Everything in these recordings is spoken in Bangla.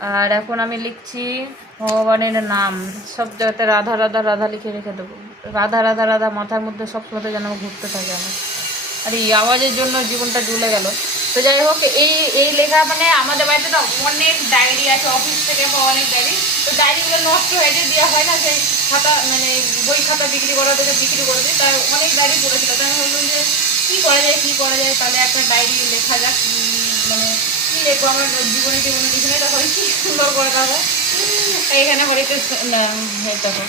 আর এখন আমি লিখছি ভগবানের নাম, সব জায়গাতে রাধা রাধা রাধা লিখে রেখে দেবো। রাধা রাধা রাধা মাথার মধ্যে সবসময় যেন ঘুরতে থাকে আমার। আর এই আওয়াজের জন্য জীবনটা জ্বলে গেল। তো যাই হোক, এই এই লেখা মানে আমাদের বাড়িতে তো অনেক ডায়েরি আছে, অফিস থেকে অনেক ডায়েরি। তো ডায়েরিগুলো নষ্ট হয়ে যে দেওয়া হয় না, সেই খাতা মানে বই খাতা বিক্রি করা থেকে বিক্রি করে দিই, তাই অনেক ডায়েরি পড়েছিল। তাই আমি ভাবলাম যে কী করা যায় কী করা যায়, তাহলে একটা ডায়েরি লেখা যাক। মানে কী লিখবো, আমার জীবনে জীবনে লিখে নেই, তাহলে কী সুন্দর করে দেবো। এইখানে হরে কৃষ্ণ দেখো,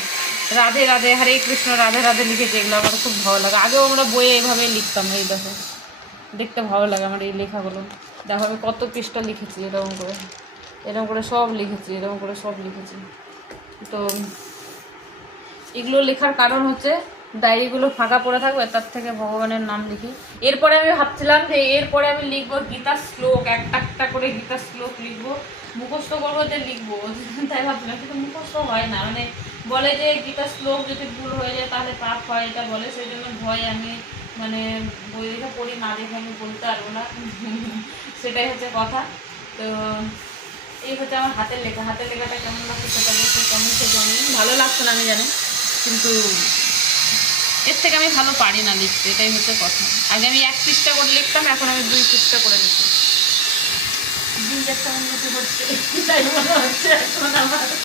রাধে রাধে হরে কৃষ্ণ রাধে রাধে লিখেছে। এগুলো আমার খুব ভালো লাগে। আগেও আমরা বইয়ে এইভাবেই লিখতাম। এই দেখো, দেখতে ভালো লাগে আমার এই লেখাগুলো। দেখো আমি কত পৃষ্ঠা লিখেছি, এরকম করে সব লিখেছি, এরকম করে সব লিখেছি। তো এগুলো লেখার কারণ হচ্ছে ডায়েরিগুলো ফাঁকা পড়ে থাকবে, তার থেকে ভগবানের নাম লিখি। এরপরে আমি ভাবছিলাম যে এরপরে আমি লিখবো গীতার শ্লোক, একটা একটা করে গীতার শ্লোক লিখবো, মুখস্থ করবো, যে লিখবো। তাই ভাবছিলাম, কিন্তু মুখস্থ হয় না। মানে বলে যে গীতার শ্লোক যদি ভুল হয়ে যায় তাহলে পাপ হয়, এটা বলে। সেই জন্য ভয় আমি মানে বই লেখা পড়ি না, দেখে আমি বলতে পারবো না। সেটাই হচ্ছে কথা। তো এই হচ্ছে আমার হাতের লেখা। হাতের লেখাটা কেমন লাগছে সেটা দেখতে কমেন্টে জানিয়ে। ভালো লাগছে না আমি জানি, কিন্তু এর থেকে আমি ভালো পারি না লিখতে, এটাই হচ্ছে কথা। আগে আমি 1 পৃষ্ঠা করে লিখতাম, এখন আমি 2 পৃষ্ঠা করে লিখি। দিন একটা উন্নতি হচ্ছে, তাই মনে হচ্ছে এখন আমার।